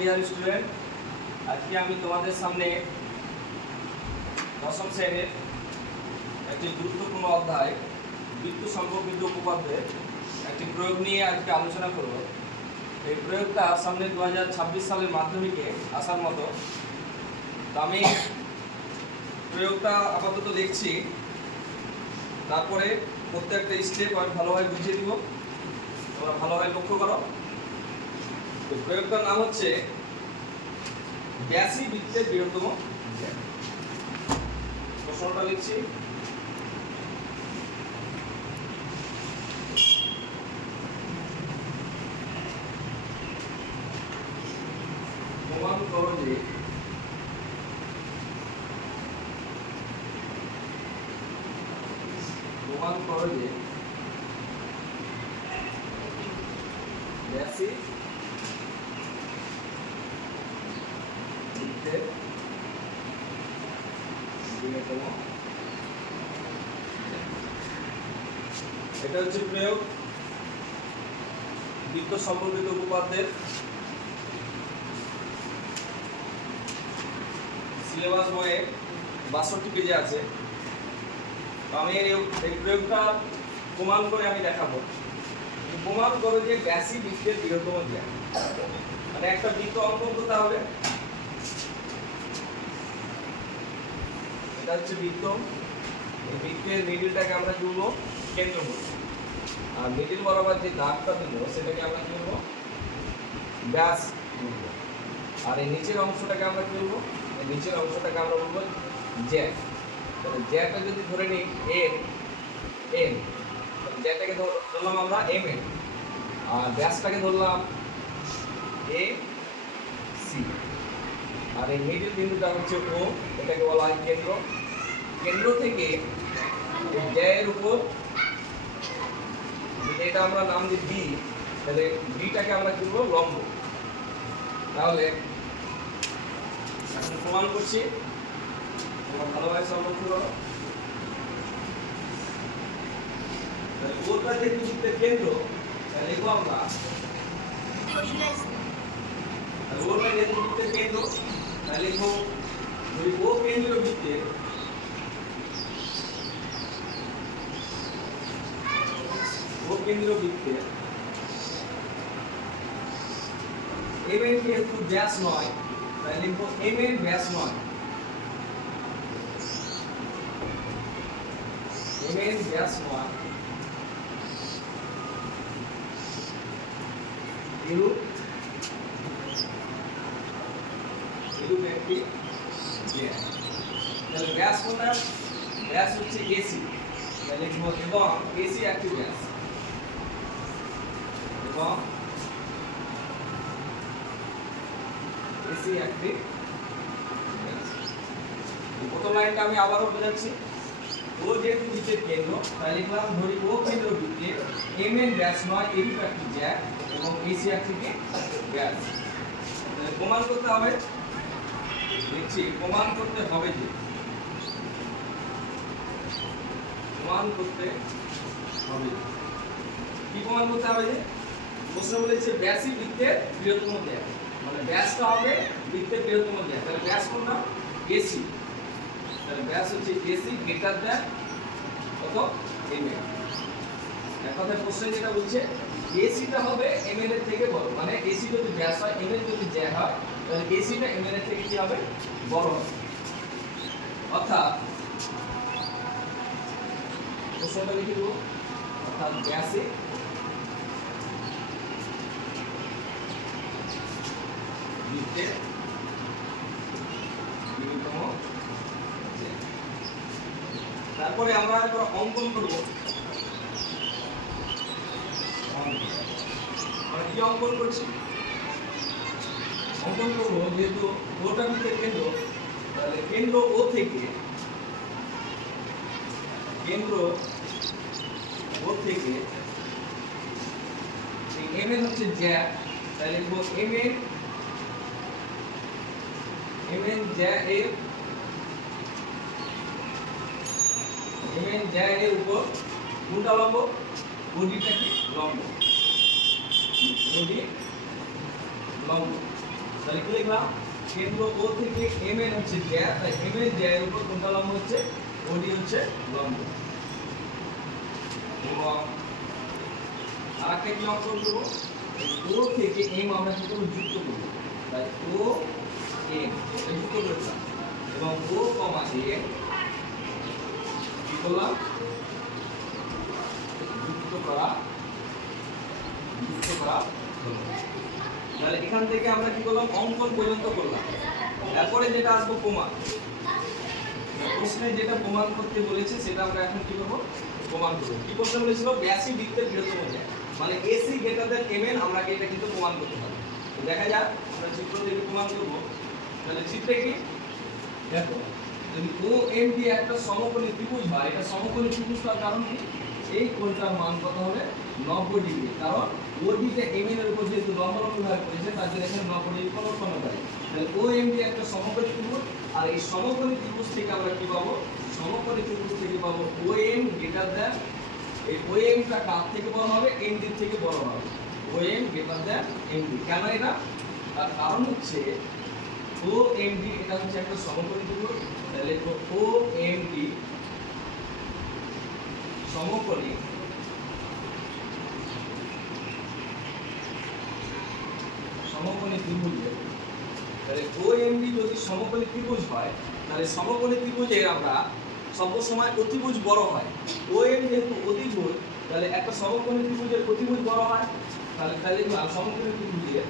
Dear student, আজকে আমি তোমাদের সামনে দশম শ্রেণীর একটি গুরুত্বপূর্ণ অধ্যায় বৃত্ত সম্পর্কিত উপপাদ্যের একটি প্রয়োগ নিয়ে আজকে আলোচনা করব। এই প্রয়োগটা সামনে 2026 সালের মাধ্যমিকে আসার মতো। তো আমি প্রয়োগটা আপাতত দেখছি, তারপরে প্রত্যেকটা স্টেপ আমি ভালোভাবে বুঝিয়ে দিব, তোমরা ভালোভাবে লক্ষ্য করো। তো প্রয়োগটার নাম হচ্ছে ব্যাসী বৃত্তের বৃহত্তম জ্যা। প্রশ্নটা লিখছি, প্রমাণ করো যে ব্যাসী বৃত্তের বৃহত্তম। এটা হচ্ছে প্রয়োগ বৃত্ত সম্পর্কিত উপপাদ্যের। সিলেবাস বইয়ে 62 পেজে আছে। তো আমি এই প্রয়োগটা প্রমাণ করে আমি দেখাবো। প্রমাণ করো যে ব্যাসী বৃত্তের বৃহত্তম জ্যা। মানে একটা বৃত্ত অঙ্কন করতে হবে। এটা হচ্ছে বৃত্ত। এই বৃত্তের মিডলটাকে আমরা কি বলবো? কেন্দ্র বলবো। আর মিডল বরাবর যে দাগটা দিল সেটাকে আমরা কি বলবো? ব্যাস বলবো। আর এই নিচের অংশটাকে আমরা কি বলবো? এই নিচের অংশটাকে আমরা বলবো জ্যা। তাহলে জ্যাটা যদি ধরে নিই এন, জ্যাটাকে ধরলাম আমরা এম এন, আর ব্যাসটাকে ধরলাম এ সি, আর এই মিডল বিন্দুটা হচ্ছে ও, এটাকে বলা হয় কেন্দ্র। কেন্দ্র থেকে এই জ্যায়ের উপর যদি এটা আমরা নাম দিই বি, তাহলে বিটাকে আমরা কি বলবো? লম্ব। তাহলে এখন প্রমাণ করছি, তোমরা ভালোভাবে সব লক্ষ্য করো। ওটা যেহেতু বৃত্তের কেন্দ্র, তাহলে লিখবো আমরা ওটা যেহেতু বৃত্তের কেন্দ্র, তাহলে লিখবো যদি ও কেন্দ্রীয় বৃত্তে এম এন যেহেতু ব্যাস নয়, তাহলে লিখবো এম এন ব্যাস নয়। এম এন ব্যাস নয় এরূপ একটি জ্যা। তাহলে ব্যাস কোনটা? ব্যাস হচ্ছে এসি। তাহলে লিখবো এবং এসি একটি ব্যাস, এবং এসি একটি ব্যাস। প্রথম লাইনটা আমি আবারও বোঝাচ্ছি। ও যেহেতু বৃত্তের কেন্দ্র, তাই লিখলাম ধরি ও কেন্দ্র বৃত্তে এম এন ব্যাস নয় এরূপ একটি জ্যা এবং এসি একটি ব্যাস। তাহলে প্রমাণ করতে হবে, দেখছি প্রমাণ করতে হবে যে কি প্রমাণ করতে হবে? যে প্রশ্ন বলেছে ব্যাসই বৃত্তের বৃহত্তম জ্যা, মানে ব্যাসটা হবে বৃত্তের বৃহত্তম জ্যা। তাহলে ব্যাস কোনটা? এসি। তাহলে ব্যাস হচ্ছে এসি গ্রেটার দ্যান কত? M N. এক কথায় প্রশ্নে যেটা বলছে এসিটা হবে এম এন এর থেকে বড়, মানে এসি যদি ব্যাস হয়, এম এন যদি জ্যা হয়, তাহলে এসিটা এম এন এর থেকে কি হবে? বড় হবে। অর্থাৎ প্রশ্নটা লিখে দেবো, অর্থাৎ ব্যাসে বৃত্তের বৃহত্তম জ্যা। তারপরে আমরা এবার অঙ্কন করব। আমরা কি অঙ্কন করছি? অঙ্কন করব যেহেতু ওটা বৃত্তের কেন্দ্র, তাহলে কেন্দ্র ও থেকে এম এন হচ্ছে জ্যা, তাহলে লিখবো এম এন জ্যা এর উপর কোনটা লম্ব? বডিটা কি? লম্ব। বডি লম্ব। তাহলে কি লিখলাম, কেন্দ্র ও থেকে mn হচ্ছে জ্যা, তাই mn জ্যায়ের উপর কোনটা লম্ব হচ্ছে, ওডি হচ্ছে লম্ব। এবং আরেকটা কি অঙ্কন করব, ও থেকে m আমরা কি করব, যুক্ত করব। তাই ও m এটা যুক্ত করলাম এবং ও কমা m কি করলাম, যুক্ত করা হলো। তাহলে এখান থেকে আমরা কি করলাম, অঙ্কন পর্যন্ত করলাম। তারপরে যেটা আসবো প্রমাণ, প্রশ্নে যেটা প্রমাণ করতে বলেছে সেটা আমরা এখন কি করব, প্রমাণ করব। কি প্রশ্ন বলেছিল, ব্যাসি বৃত্তের বৃহত্তম জ্যা, মানে এসি গ্রেটার দ্যান mn আমরা এটা কিন্তু প্রমাণ করতে পারি। তো দেখা যাক আমরা চিত্র থেকে প্রমাণ করব। তাহলে চিত্রে কি দেখো, যদি ও এম ডি একটা সমকোণী ত্রিভুজ হয়, এটা সমকোণী ত্রিভুজ হওয়ার কারণ কি, এই কোণটার মান কত হবে, 90 ডিগ্রি। কারণ ওডিতে এমএন এর উপর যেহেতু লম্বালম্বি ভাবে পড়েছে তার জন্য এখানে 90 ডিগ্রি কোণ উৎপন্ন করে। তাহলে ও এম ডি একটা সমকোণী ত্রিভুজ, আর এই সমকোণী ত্রিভুজ থেকে আমরা কি পাবো, সমকোণী ত্রিভুজ থেকে পাবো ও এম গ্রেটার দ্যান, এই ও এমটা কার থেকে বড় হবে, এম ডি থেকে বড় হবে। O M greater than M D, কেন এটা, তার কারণ হচ্ছে ও এম ডি এটা হচ্ছে একটা সমকোণী ত্রিভুজ। তাহলে ও এম ডি সমকোণী ত্রিভুজ, তাহলে ও এম ডি যদি সমকোণী ত্রিভুজ হয়, তাহলে সমকোণী ত্রিভুজের আমরা সব সময় অতিভুজ বড় হয়। ও এম যেহেতু অতিভুজ, তাহলে একটা সমকোণী ত্রিভুজের অতিভুজ বড় হয়। তাহলে সমকোণী ত্রিভুজের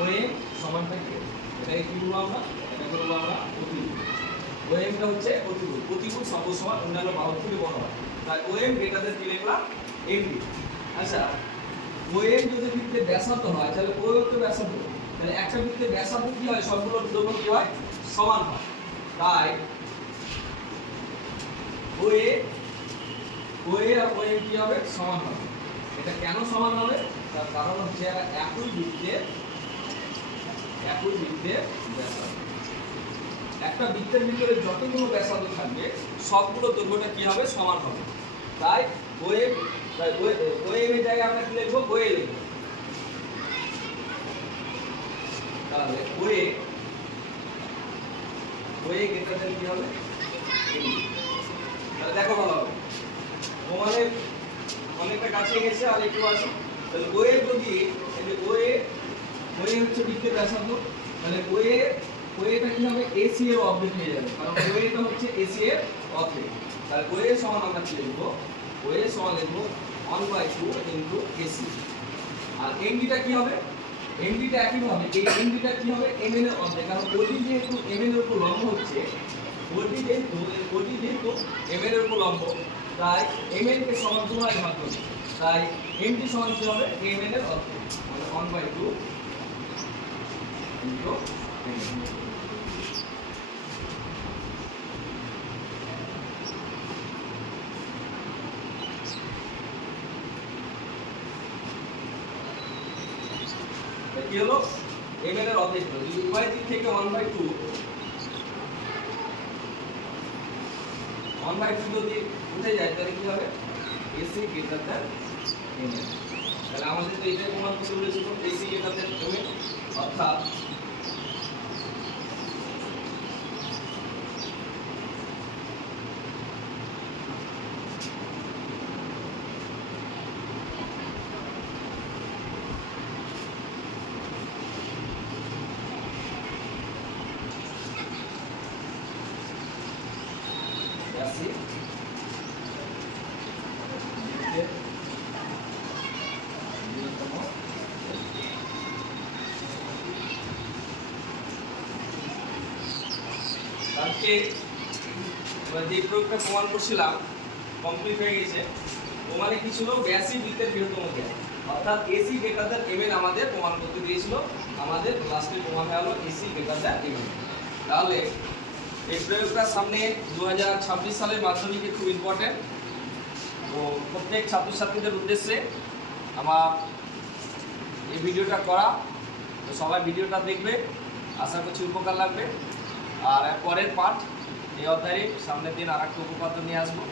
ও এম সমানটা কি, এটাকে কি বলবো আমরা, এটা বলবো আমরা অতিভুজ। ও এমটা হচ্ছে অতিভুজ, অতিভুজ সব সময় অন্যান্য বাহুর থেকে বড় হয়। তাই ও এম গ্রেটার দ্যান কি লিখলাম, এম ডি। আচ্ছা, ও এম যদি বৃত্তের ব্যাসার্ধ হয়, তাহলে ও তো ব্যাসার্ধ, তাহলে একটা বৃত্তের ব্যাসার্ধ কি হয়, সবগুলোর দৈর্ঘ্য কি হয়, সমান হয়। তাই ও এ আর ও এম কি হবে, সমান হবে। এটা কেন সমান হবে, তার কারণ হচ্ছে একই বৃত্তের ব্যাসার্ধ। একটা বৃত্তের ভিতরে যতগুলো ব্যাসার্ধ থাকবে সবগুলো দৈর্ঘ্যটা কি হবে, সমান হবে। তাই ও এম এর জায়গায় আমরা কি লিখবো, ও এ লিখবো। তাহলে ও এ গ্রেটার দ্যান কি হবে, তাহলে দেখো ভালো হবে, প্রমাণের অনেকটা কাছে গেছে আর একটু আছে। তাহলে ও এ যদি, এই যে ও এ হচ্ছে বৃত্তের ব্যাসার্ধ, তাহলে ও এটা কি হবে, এসি এর অর্ধেক হয়ে যাবে, কারণ ও এটা হচ্ছে এসি এর অর্ধেক। তাহলে ও এ সমান আমরা কি লিখবো, ও এ সমান লিখবো 1/2 ইনটু এসি। আর এমডিটা কি হবে, এমডিটা একই ভাবে, এই এমডিটা কি হবে, এমএন এর অর্ধেক, কারণ ওডি যেহেতু এমএন এর উপর লম্ব হচ্ছে, ওডি যেহেতু এমএন এর উপর লম্ব, তাই এমএন কে সমান 2 ভাগ করবে। তাই এমডি সমান কি হবে, এমএন এর অর্ধেক, মানে 1/2 ইনটু এমএন। কি হলো, mn এর অর্ধেক হলো। যদি উভয় দিক থেকে 1/2 যদি উঠে যায় তাহলে কি হবে, এসি গ্রেটার দ্যান mn। তাহলে আমাদের তো এটাই প্রমাণ করতে বলেছিল, এসি গ্রেটার দ্যান mn, অর্থাৎ ব্যাসি বৃত্তের বৃহত্তম আজকে যে প্রয়োগটা প্রমাণ করছিলাম কমপ্লিট হয়ে গেছে। প্রমাণে কি ছিল, ব্যাসি বৃত্তের বৃহত্তম জ্যা, অর্থাৎ এসি গ্রেটার দ্যান mn আমাদের প্রমাণ করতে দিয়েছিল। আমাদের লাস্টে প্রমাণ হলো এসি গ্রেটার দ্যান mn। তাহলে এই প্রয়োগটা সামনে 2026 সালের মাধ্যমিকে খুব ইম্পর্টেন্ট। তো প্রত্যেক ছাত্রছাত্রীদের উদ্দেশ্যে আমার এই ভিডিওটা করা, তো সবাই ভিডিওটা দেখবে, আশা করছি উপকার লাগবে। আর পরের পাঠ এই অধ্যায়ে সামনের দিন আর একটা উপপাদ্য নিয়ে আসবো।